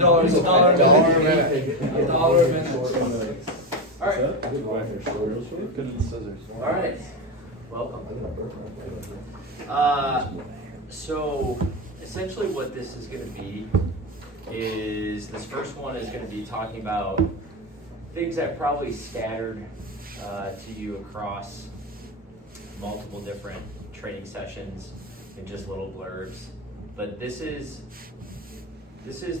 Dollars, a dollar Dollar a minute. A dollar a minute. Alright. Alright, welcome. So essentially what this is going to be is, this first one is going to be talking about things that probably scattered to you across multiple different training sessions and just little blurbs. But this is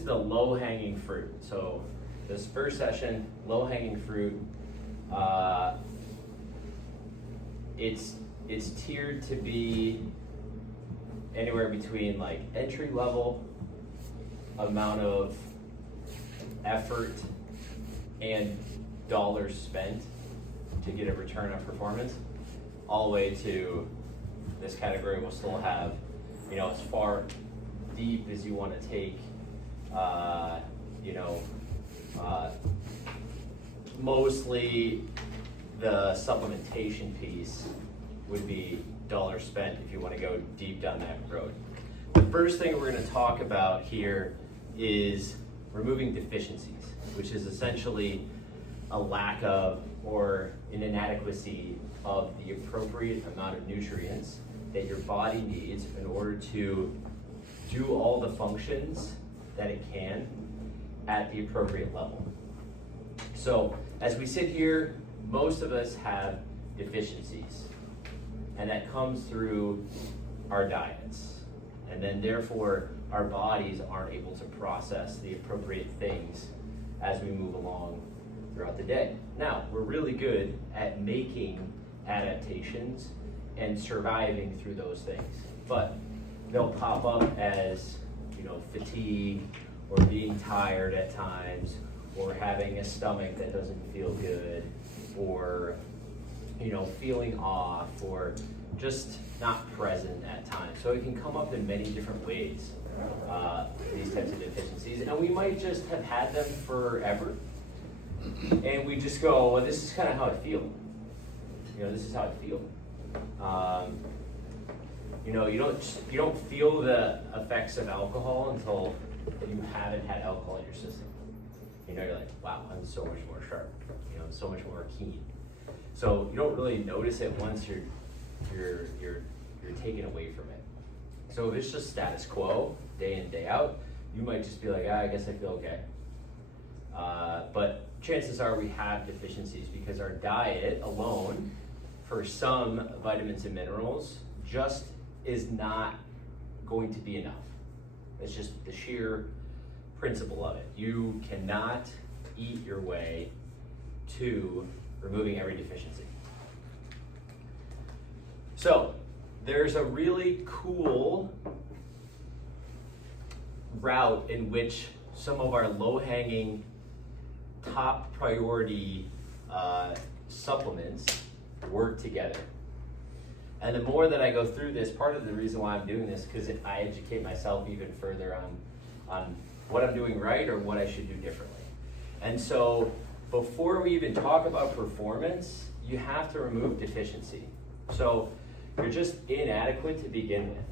the low-hanging fruit. So this first session, low-hanging fruit, it's tiered to be anywhere between like entry level amount of effort and dollars spent to get a return on performance, all the way to this category will still have, as far deep as you want to take, mostly the supplementation piece would be dollars spent if you want to go deep down that road. The first thing we're going to talk about here is removing deficiencies, which is essentially a lack of or an inadequacy of the appropriate amount of nutrients that your body needs in order to do all the functions that it can at the appropriate level. So as we sit here, most of us have deficiencies, and that comes through our diets. And then therefore, our bodies aren't able to process the appropriate things as we move along throughout the day. Now, we're really good at making adaptations and surviving through those things, but they'll pop up as, fatigue, or being tired at times, or having a stomach that doesn't feel good, or feeling off, or just not present at times. So it can come up in many different ways, these types of deficiencies, and we might just have had them forever, and we just go, well, this is kind of how I feel. This is how I feel. You don't feel the effects of alcohol until you haven't had alcohol in your system. You're like, wow, I'm so much more sharp. So much more keen. So you don't really notice it once you're taken away from it. So if it's just status quo, day in, day out, you might just be like, I guess I feel okay. But chances are we have deficiencies because our diet alone, for some vitamins and minerals, just is not going to be enough. It's just the sheer principle of it. You cannot eat your way to removing every deficiency. So there's a really cool route in which some of our low-hanging, top priority supplements work together. And the more that I go through this, part of the reason why I'm doing this, because I educate myself even further on what I'm doing right or what I should do differently. And so before we even talk about performance, you have to remove deficiency. So you're just inadequate to begin with.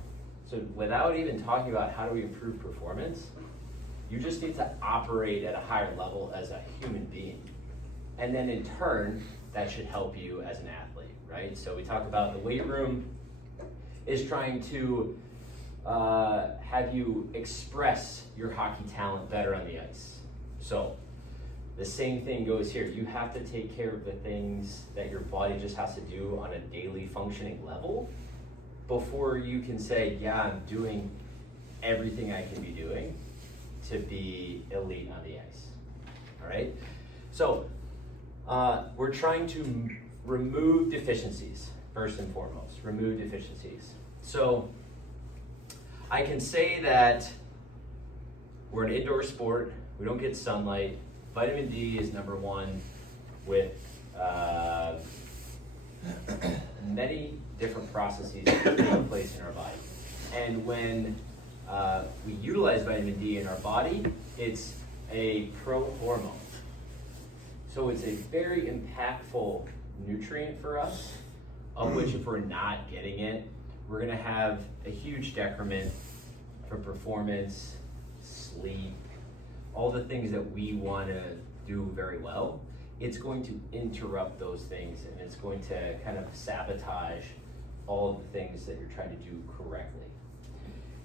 So without even talking about how do we improve performance, you just need to operate at a higher level as a human being. And then in turn, that should help you as an athlete, right? So we talk about the weight room is trying to have you express your hockey talent better on the ice. So the same thing goes here. You have to take care of the things that your body just has to do on a daily functioning level before you can say, yeah, I'm doing everything I can be doing to be elite on the ice. All right? So we're trying to remove deficiencies, first and foremost. Remove deficiencies. So I can say that we're an indoor sport. We don't get sunlight. Vitamin D is number one with many different processes that take place in our body. And when we utilize vitamin D in our body, it's a pro-hormone. So it's a very impactful nutrient for us, of which if we're not getting it, we're gonna have a huge decrement for performance, sleep, all the things that we want to do very well, it's going to interrupt those things, and it's going to kind of sabotage all of the things that you're trying to do correctly.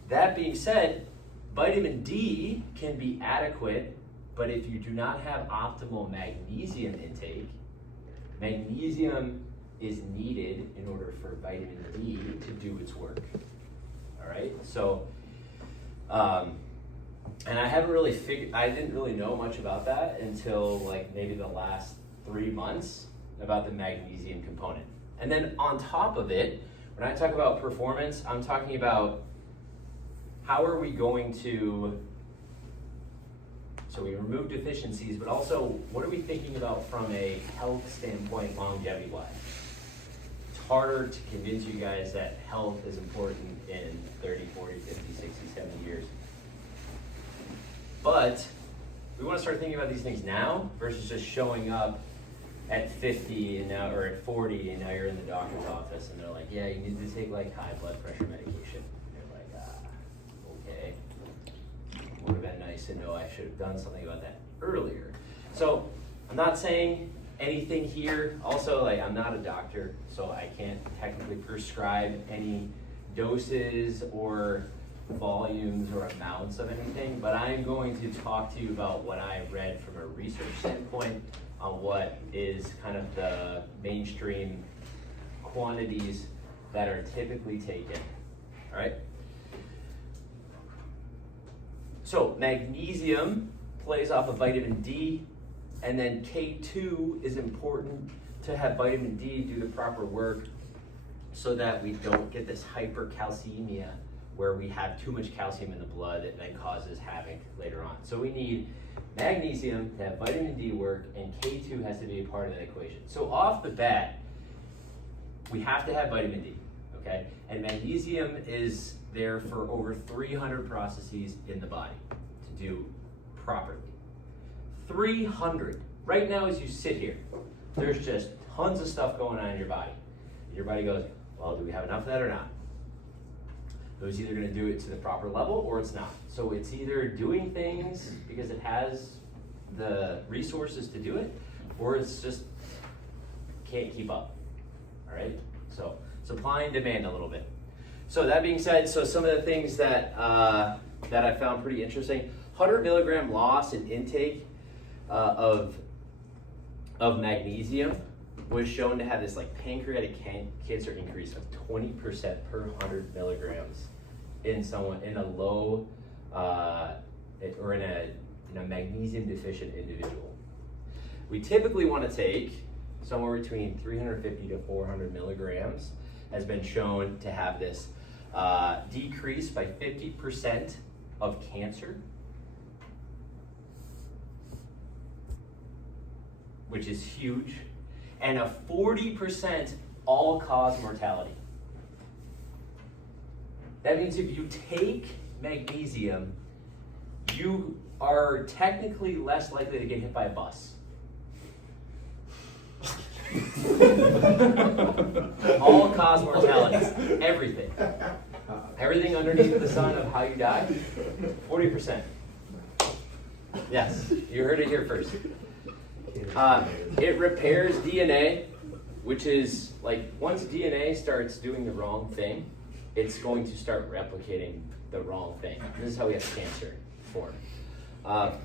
That being said, vitamin D can be adequate, but if you do not have optimal magnesium intake, magnesium is needed in order for vitamin D to do its work. All right, so, and I didn't really know much about that until like maybe the last 3 months about the magnesium component. And then on top of it, when I talk about performance, I'm talking about how are we going to, so we remove deficiencies, but also what are we thinking about from a health standpoint, longevity-wise? It's harder to convince you guys that health is important in 30, 40, 50, 60, 70 years. But we want to start thinking about these things now versus just showing up at 50 and now, or at 40 and now you're in the doctor's office and they're like, yeah, you need to take like high blood pressure medication. And you're like, okay. Would have been nice to know I should have done something about that earlier. So I'm not saying anything here. Also, like, I'm not a doctor, so I can't technically prescribe any doses or volumes or amounts of anything, but I'm going to talk to you about what I read from a research standpoint on what is kind of the mainstream quantities that are typically taken. All right. So magnesium plays off of vitamin D, and then K2 is important to have vitamin D do the proper work so that we don't get this hypercalcemia where we have too much calcium in the blood that then causes havoc later on. So we need magnesium to have vitamin D work, and K2 has to be a part of that equation. So off the bat, we have to have vitamin D, okay? And magnesium is there for over 300 processes in the body to do properly. 300. Right now as you sit here, there's just tons of stuff going on in your body. Your body goes, well, do we have enough of that or not? So it's either going to do it to the proper level or it's not. So it's either doing things because it has the resources to do it, or it's just can't keep up. All right? So supply and demand a little bit. So that being said, so some of the things that that I found pretty interesting: 100 milligram loss in intake of magnesium was shown to have this like pancreatic cancer increase of 20% per 100 milligrams in someone in a low or in a magnesium deficient individual. We typically want to take somewhere between 350 to 400 milligrams. Has been shown to have this decrease by 50% of cancer, which is huge, and a 40% all-cause mortality. That means if you take magnesium, you are technically less likely to get hit by a bus. All-cause mortalities, everything. Everything underneath the sun of how you die, 40%. Yes, you heard it here first. It repairs DNA, which is like once DNA starts doing the wrong thing, it's going to start replicating the wrong thing. This is how we have cancer form. And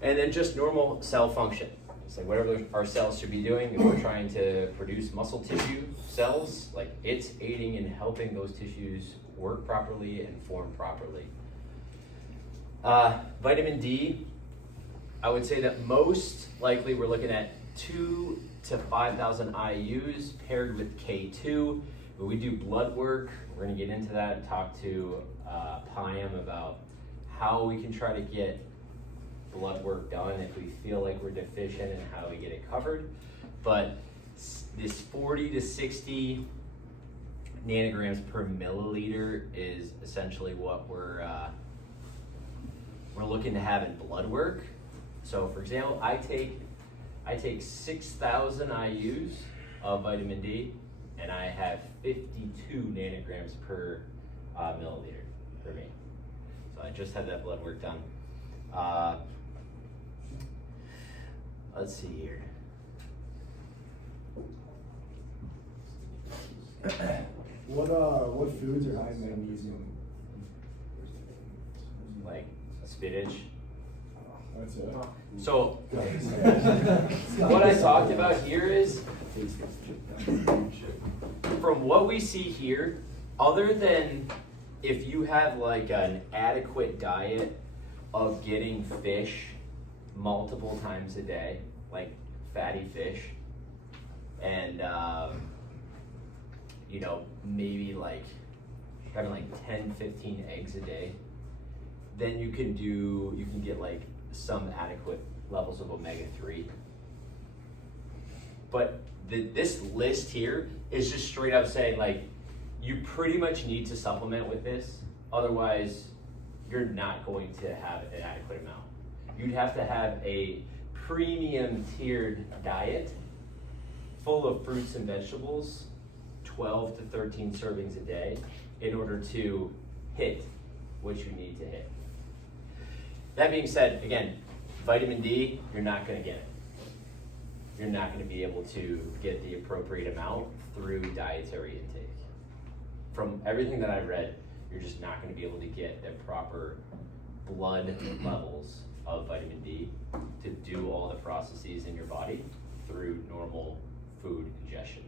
then just normal cell function. It's like whatever our cells should be doing. If we're trying to produce muscle tissue cells, like it's aiding in helping those tissues work properly and form properly. Vitamin D, I would say that most likely we're looking at 2 to 5,000 IUs paired with K2. But we do blood work. We're going to get into that and talk to Payam about how we can try to get blood work done if we feel like we're deficient and how we get it covered. But this 40 to 60 nanograms per milliliter is essentially what we're looking to have in blood work. So for example, I take 6,000 IUs of vitamin D, and I have 52 nanograms per milliliter for me. So I just had that blood work done. Let's see here. What foods are high in magnesium? Like spinach. That's it. So what I talked about here is, from what we see here, other than if you have like an adequate diet of getting fish multiple times a day, like fatty fish, and you know, maybe like having like 10, 15 eggs a day, then you can get like some adequate levels of omega-3. But this list here is just straight up saying like, you pretty much need to supplement with this, otherwise you're not going to have an adequate amount. You'd have to have a premium tiered diet full of fruits and vegetables, 12 to 13 servings a day, in order to hit what you need to hit. That being said, again, vitamin D, you're not gonna get it. You're not gonna be able to get the appropriate amount through dietary intake. From everything that I've read, you're just not gonna be able to get the proper blood levels of vitamin D to do all the processes in your body through normal food ingestion.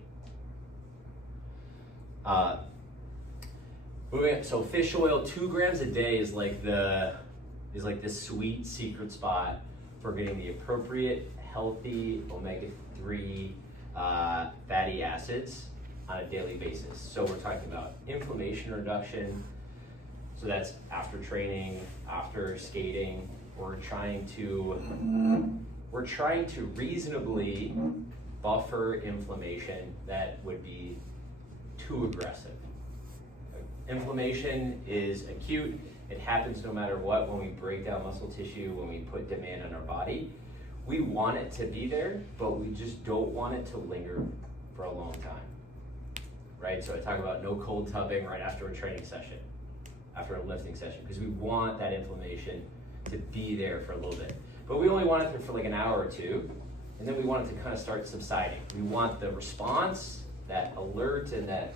So fish oil, 2 grams a day is like the sweet secret spot for getting the appropriate healthy omega-3 fatty acids on a daily basis. So we're talking about inflammation reduction. So that's after training, after skating. We're trying to reasonably buffer inflammation that would be too aggressive. Inflammation is acute. It happens no matter what when we break down muscle tissue, when we put demand on our body. We want it to be there, but we just don't want it to linger for a long time, right? So I talk about no cold tubbing right after a training session, after a lifting session, because we want that inflammation to be there for a little bit. But we only want it there for like an hour or two, and then we want it to kind of start subsiding. We want the response, that alert and that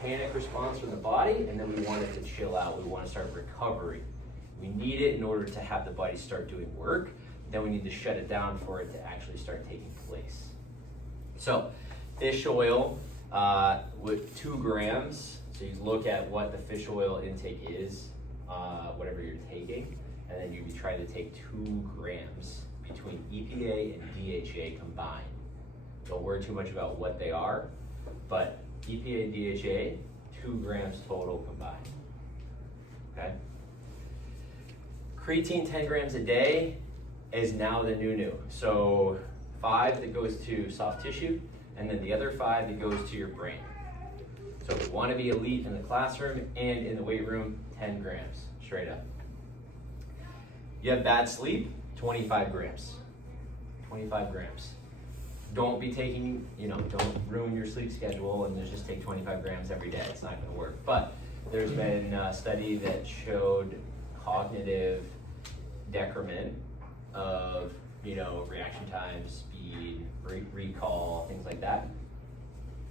panic response from the body, and then we want it to chill out. We want to start recovery. We need it in order to have the body start doing work. Then we need to shut it down for it to actually start taking place. So fish oil with 2 grams. So you look at what the fish oil intake is, whatever you're taking, and then you'd be trying to take 2 grams between EPA and DHA combined. Don't worry too much about what they are, but EPA and DHA, 2 grams total combined, okay? Creatine, 10 grams a day is now the new. So 5 that goes to soft tissue, and then the other 5 that goes to your brain. So if you want to be elite in the classroom and in the weight room, 10 grams, straight up. You have bad sleep, 25 grams. 25 grams. Don't be taking, don't ruin your sleep schedule and just take 25 grams every day. It's not going to work. But there's been a study that showed cognitive decrement of, reaction time, speed, recall, things like that,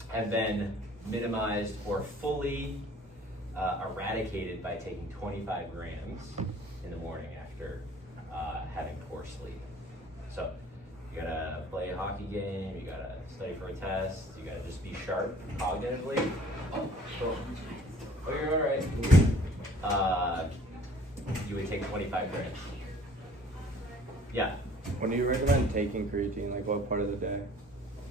have been minimized or fully eradicated by taking 25 grams in the morning after having poor sleep. So you gotta play a hockey game, you gotta study for a test, you gotta just be sharp cognitively. Oh, you're all right. You would take 25 grams. Yeah. When do you recommend taking creatine? Like what part of the day?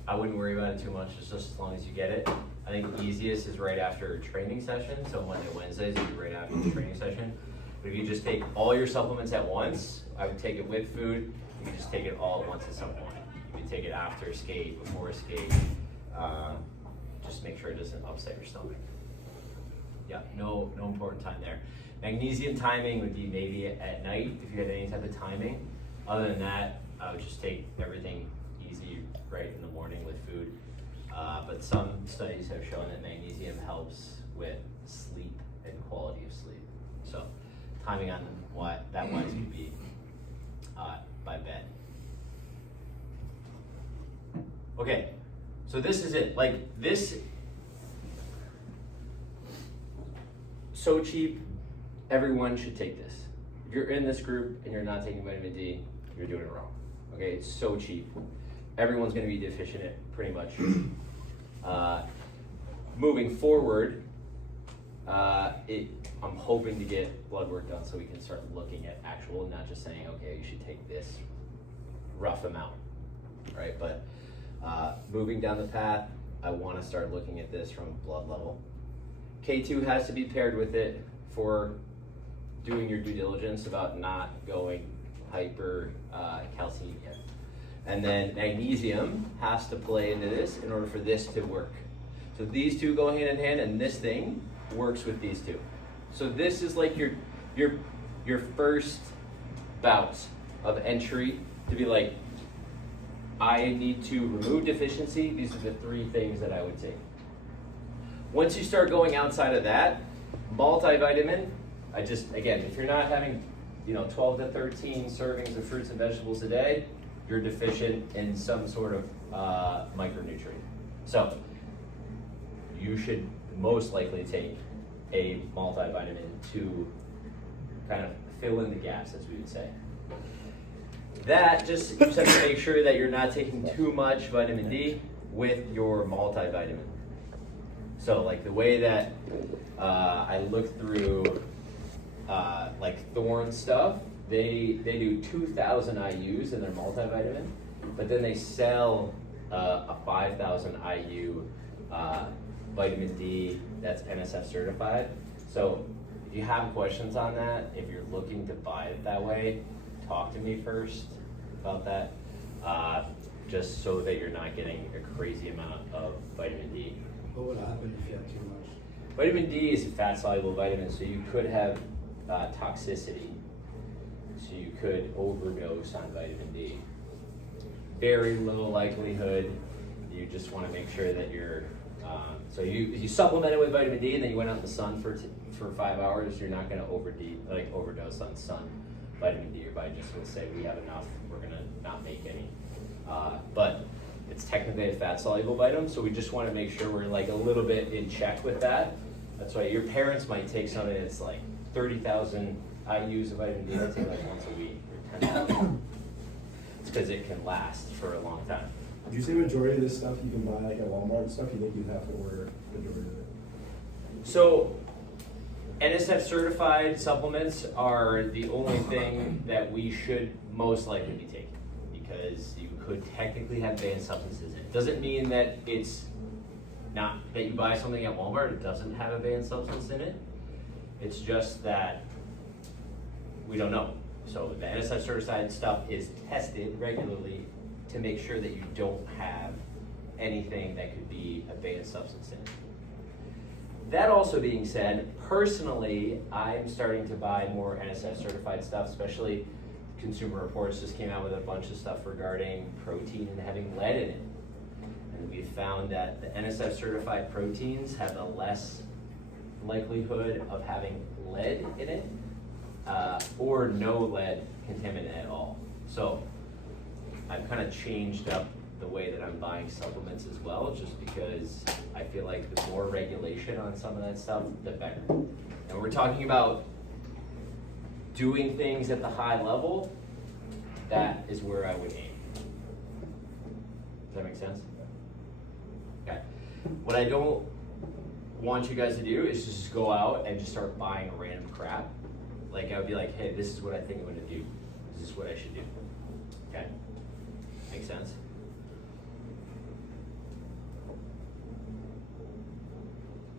I wouldn't worry about it too much, just as long as you get it. I think the easiest is right after a training session. So Monday, Wednesdays, you do right after the training session. But if you just take all your supplements at once, I would take it with food. You can just take it all at once at some point. You can take it after a skate, before a skate. Just make sure it doesn't upset your stomach. Yeah, no important time there. Magnesium timing would be maybe at night if you had any type of timing. Other than that, I would just take everything easy right in the morning with food. But some studies have shown that magnesium helps with sleep and quality of sleep. So timing on what that wise could be Okay, so this is it. Like this, so cheap. Everyone should take this. If you're in this group and you're not taking vitamin D, you're doing it wrong. Okay, it's so cheap. Everyone's going to be deficient in it, pretty much. Moving forward, I'm hoping to get blood work done so we can start looking at actual, not just saying, okay, you should take this rough amount, right? But moving down the path, I want to start looking at this from blood level. K2 has to be paired with it for doing your due diligence about not going hyper calcemia. And then magnesium has to play into this in order for this to work. So these two go hand in hand, and this thing works with these two. So this is like your first bout of entry to be like, I need to remove deficiency. These are the 3 things that I would take. Once you start going outside of that, multivitamin, again, if you're not having 12 to 13 servings of fruits and vegetables a day, you're deficient in some sort of micronutrient. So you should most likely take a multivitamin to kind of fill in the gaps, as we would say. That you just have to make sure that you're not taking too much vitamin D with your multivitamin. So like the way that I look through like Thorne stuff, they do 2,000 IUs in their multivitamin, but then they sell a 5,000 IU vitamin D that's NSF certified. So if you have questions on that, if you're looking to buy it that way, talk to me first about that, just so that you're not getting a crazy amount of vitamin D. What would happen if you had too much? Vitamin D is a fat-soluble vitamin, so you could have toxicity. So you could overdose on vitamin D. Very low likelihood. You just want to make sure that you're, so you supplement it with vitamin D and then you went out in the sun for 5 hours, you're not going to overdose on sun vitamin D. Your body just will say, we have enough, we're going to not make any. But it's technically a fat-soluble vitamin, so we just want to make sure we're like a little bit in check with that. That's why your parents might take something that's like 30,000 IUs of vitamin D, they take like once a week or 10,000. It's because it can last for a long time. Do you say majority of this stuff you can buy like at Walmart and stuff? You think you have to order majority of it? So NSF certified supplements are the only thing that we should most likely be taking, because you could technically have banned substances in it. Doesn't mean that it's not, that you buy something at Walmart, it doesn't have a banned substance in it. It's just that we don't know. So the NSF certified stuff is tested regularly to make sure that you don't have anything that could be a banned substance in it. That also being said, personally, I'm starting to buy more NSF certified stuff, especially Consumer Reports just came out with a bunch of stuff regarding protein and having lead in it. And we found that the NSF certified proteins have a less likelihood of having lead in it, or no lead contaminant at all. So I've kind of changed up the way that I'm buying supplements as well, just because I feel like the more regulation on some of that stuff, the better. And we're talking about doing things at the high level, that is where I would aim. Does that make sense? Okay. What I don't want you guys to do is just go out and just start buying random crap. Like I would be like, hey, this is what I think I'm gonna do. This is what I should do. Okay? Make sense?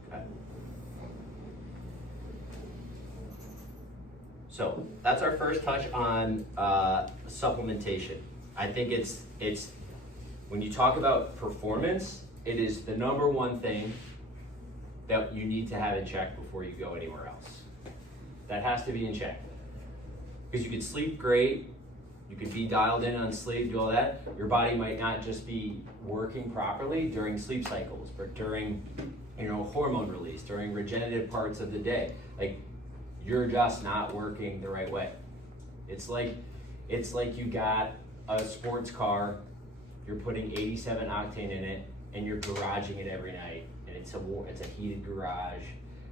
Okay. So that's our first touch on supplementation. I think it's when you talk about performance, it is the number one thing that you need to have in check before you go anywhere else. That has to be in check. Because you could sleep great, you could be dialed in on sleep, do all that. Your body might not just be working properly during sleep cycles, but during hormone release, during regenerative parts of the day. Like, you're just not working the right way. It's like you got a sports car you're putting 87 octane in it, and you're garaging it every night, and it's a heated garage,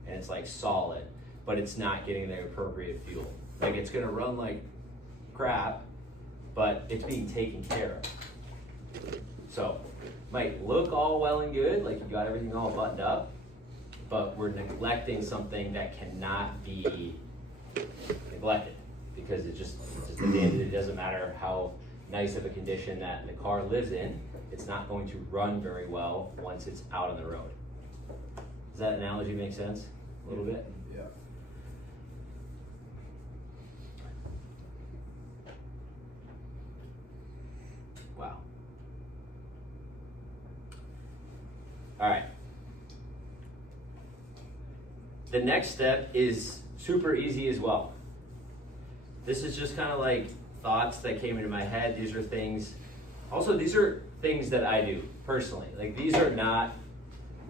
and it's like solid, but it's not getting the appropriate fuel. Like it's gonna run like crap, but it's being taken care of. So, might look all well and good, like you got everything all buttoned up, but we're neglecting something that cannot be neglected, because at the end of it doesn't matter how nice of a condition that the car lives in, it's not going to run very well once it's out on the road. Does that analogy make sense a little bit? Yeah. Wow. All right. The next step is super easy as well. This is just kind of like thoughts that came into my head. These are things that I do personally. Like these are not,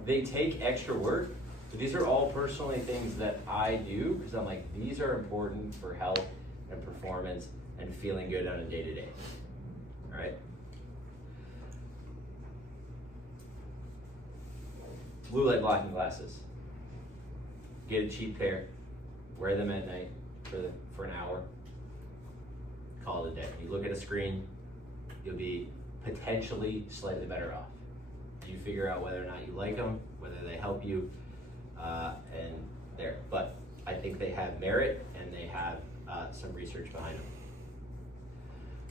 they take extra work, but these are all personally things that I do because I'm like, these are important for health and performance and feeling good on a day-to-day. All right? Blue light blocking glasses. Get a cheap pair, wear them at night for an hour, call it a day. You look at a screen, you'll be potentially slightly better off. You figure out whether or not you like them, whether they help you, and there. But I think they have merit and they have some research behind them.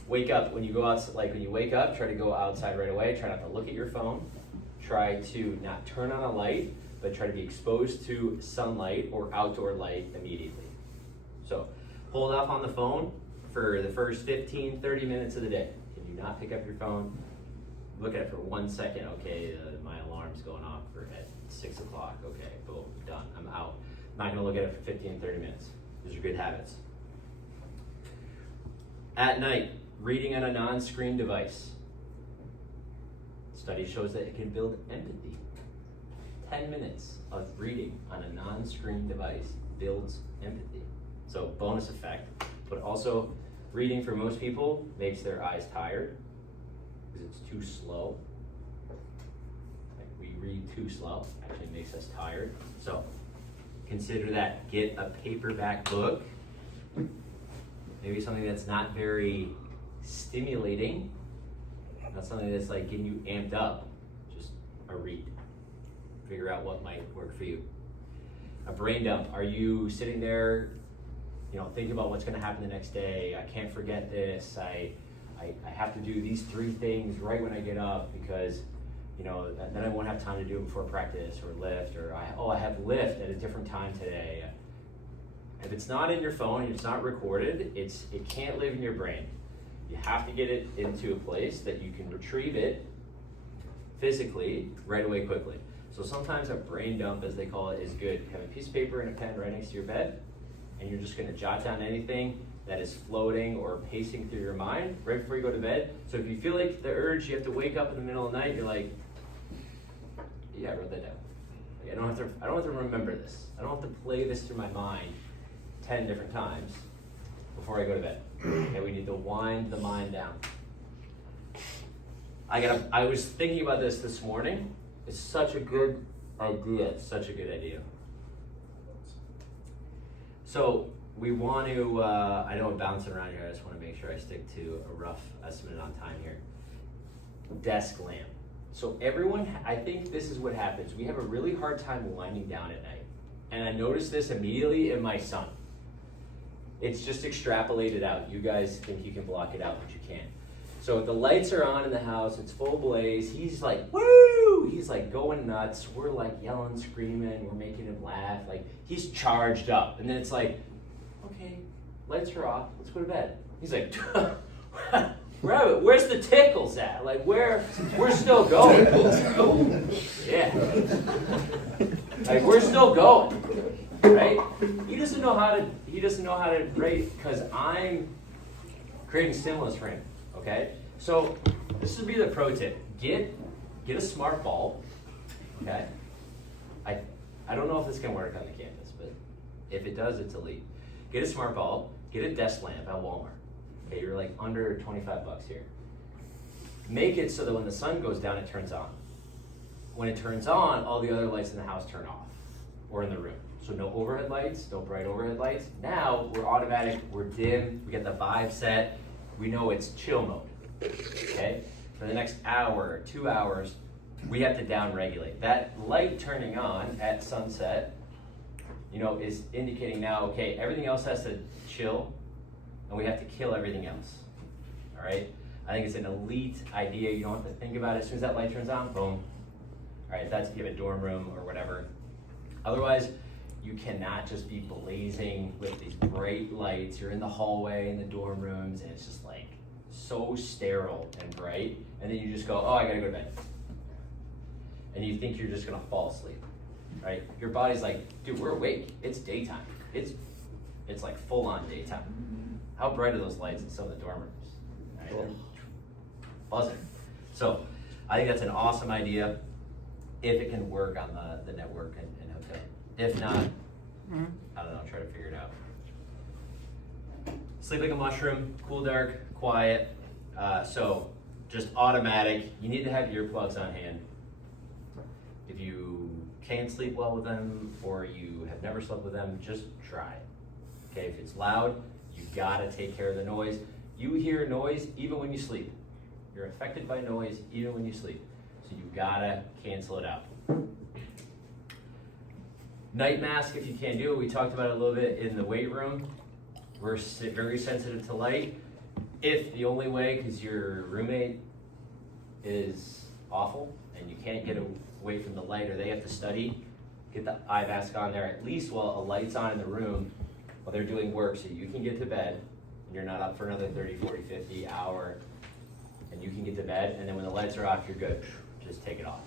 Wake up, when you go out, like when you wake up, try to go outside right away, try not to look at your phone, try to not turn on a light, but try to be exposed to sunlight or outdoor light immediately. So hold off on the phone for the first 15, 30 minutes of the day. Can you not pick up your phone? Look at it for 1 second. Okay, my alarm's going off at 6 o'clock. Okay, boom, done, I'm out. I'm not gonna look at it for 15, 30 minutes. Those are good habits. At night, reading on a non-screen device. Study shows that it can build empathy. 10 minutes of reading on a non-screen device builds empathy. So bonus effect, but also reading for most people makes their eyes tired because it's too slow. Like we read too slow, actually makes us tired. So consider that. Get a paperback book, maybe something that's not very stimulating, not something that's like getting you amped up, just a read. Figure out what might work for you. A brain dump. Are you sitting there, thinking about what's going to happen the next day? I can't forget this. I have to do these 3 things right when I get up because, then I won't have time to do it before practice or lift, or I have lift at a different time today. If it's not in your phone, it's not recorded, it can't live in your brain. You have to get it into a place that you can retrieve it physically right away quickly. So sometimes a brain dump, as they call it, is good. Have a piece of paper and a pen right next to your bed, and you're just gonna jot down anything that is floating or pacing through your mind right before you go to bed. So if you feel like the urge, you have to wake up in the middle of the night, you're like, yeah, I wrote that down. Like, I don't have to remember this. I don't have to play this through my mind 10 different times before I go to bed. Okay, we need to wind the mind down. I was thinking about this morning. It's such a good idea. It's such a good idea. So we want to, I know I'm bouncing around here. I just want to make sure I stick to a rough estimate on time here. Desk lamp. So everyone, I think this is what happens. We have a really hard time winding down at night. And I noticed this immediately in my son. It's just extrapolated out. You guys think you can block it out, but you can't. So the lights are on in the house, it's full blaze, he's like, woo! He's like going nuts, we're like yelling, screaming, we're making him laugh, like he's charged up. And then it's like, okay, lights are off, let's go to bed. He's like, where's the tickles at? Like we're still going. Yeah. Like we're still going, right? He doesn't know how to, right? Because I'm creating stimulus for him. Okay, so this would be the pro tip. Get a smart bulb. Okay, I don't know if this can work on the campus, but if it does, it's elite. Get a smart bulb. Get a desk lamp at Walmart. Okay, you're like under $25 here. make it so that when the sun goes down, it turns on. When it turns on, all the other lights in the house turn off, or in the room. So no overhead lights, no bright overhead lights. Now we're automatic, we're dim, we get the vibe set, we know it's chill mode, okay? For the next hour, 2 hours, we have to down regulate. That light turning on at sunset, you know, is indicating now, okay, everything else has to chill, and we have to kill everything else, all right? I think it's an elite idea. You don't have to think about it. As soon as that light turns on, boom. All right, that's if you have a dorm room or whatever. Otherwise, you cannot just be blazing with these bright lights. You're in the hallway in the dorm rooms, and it's just like so sterile and bright. And then you just go, oh, I gotta go to bed. And you think you're just gonna fall asleep, right? Your body's like, dude, we're awake. It's daytime. It's like full on daytime. How bright are those lights in some of the dorm rooms? Right? They're buzzing. So I think that's an awesome idea if it can work on the network and hotel. If not, I don't know, try to figure it out. Sleep like a mushroom, cool, dark, quiet. So just automatic. You need to have earplugs on hand. If you can't sleep well with them or you have never slept with them, just try it. Okay, if it's loud, you gotta take care of the noise. You hear noise even when you sleep. You're affected by noise even when you sleep. So you gotta cancel it out. Night mask, if you can't do it, we talked about it a little bit in the weight room. We're very sensitive to light. If the only way, because your roommate is awful and you can't get away from the light or they have to study, get the eye mask on there at least while a light's on in the room while they're doing work so you can get to bed and you're not up for another 30, 40, 50 hour and you can get to bed, and then when the lights are off, you're good. Just take it off.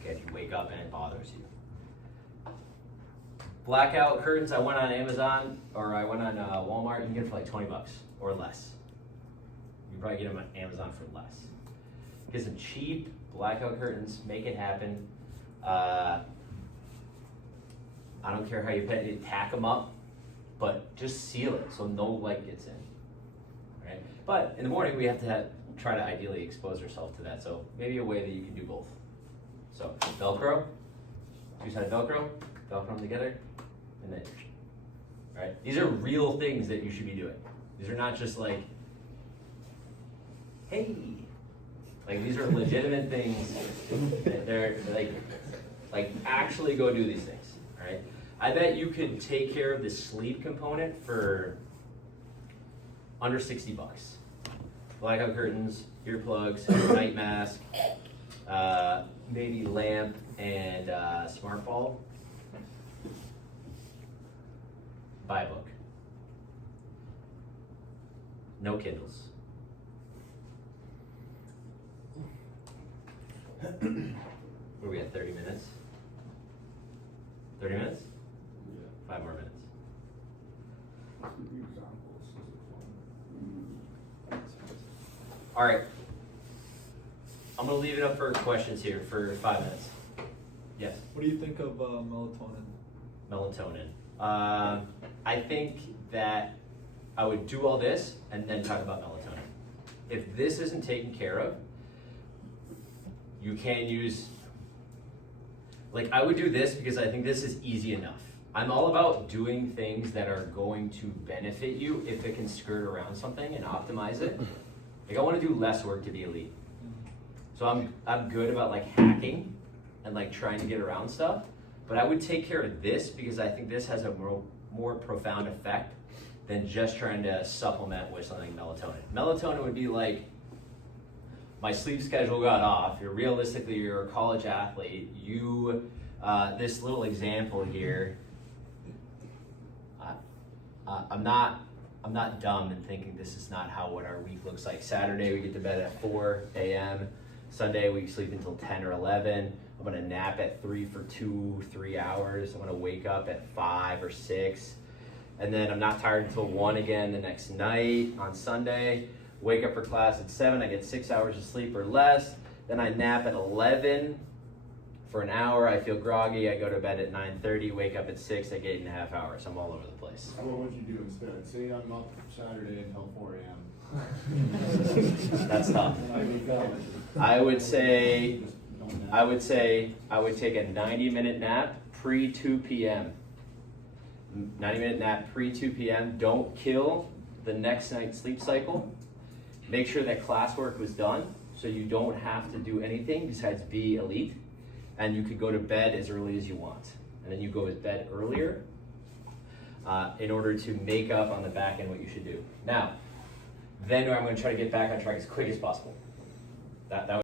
Okay, if you wake up and it bothers you. Blackout curtains, I went on Amazon, or I went on Walmart, you can get them for like 20 bucks or less. You probably get them on Amazon for less. Get some cheap blackout curtains, make it happen. I don't care how you pet it, tack them up, but just seal it so no light gets in. Right? But in the morning, we have to try to ideally expose ourselves to that, so maybe a way that you can do both. So Velcro, two-sided Velcro them together, and then, right? These are real things that you should be doing. These are not just like, hey, like these are legitimate things. They're like actually go do these things, all right? I bet you could take care of the sleep component for under 60 bucks. Blackout curtains, earplugs, night mask, maybe lamp and smart bulb. Buy a book. No Kindles. What are we at, 30 minutes? 30 minutes? Yeah. 5 more minutes. All right. I'm gonna leave it up for questions here for 5 minutes. Yes? What do you think of melatonin? Melatonin. I think that I would do all this and then talk about melatonin. If this isn't taken care of, you can use, like I would do this because I think this is easy enough. I'm all about doing things that are going to benefit you if it can skirt around something and optimize it. Like I want to do less work to be elite. So I'm good about like hacking and like trying to get around stuff, but I would take care of this because I think this has a more profound effect than just trying to supplement with something melatonin. Melatonin would be like, my sleep schedule got off. You're a college athlete. This little example here, I'm not dumb in thinking this is not what our week looks like. Saturday we get to bed at 4 a.m. Sunday we sleep until 10 or 11. I'm gonna nap at 3 for 2-3 hours. I'm gonna wake up at 5 or 6. And then I'm not tired until 1 again the next night on Sunday. Wake up for class at 7, I get 6 hours of sleep or less. Then I nap at 11 for an hour. I feel groggy, I go to bed at 9:30, wake up at 6, I get 8.5 hours. I'm all over the place. What would you do instead? Say I'm up Saturday until 4 a.m. That's tough. I would say I would take a 90-minute nap pre 2 p.m. 90-minute nap pre 2 p.m. Don't kill the next night's sleep cycle. Make sure that classwork was done so you don't have to do anything besides be elite. And you could go to bed as early as you want. And then you go to bed earlier in order to make up on the back end what you should do. Now, then I'm going to try to get back on track as quick as possible. That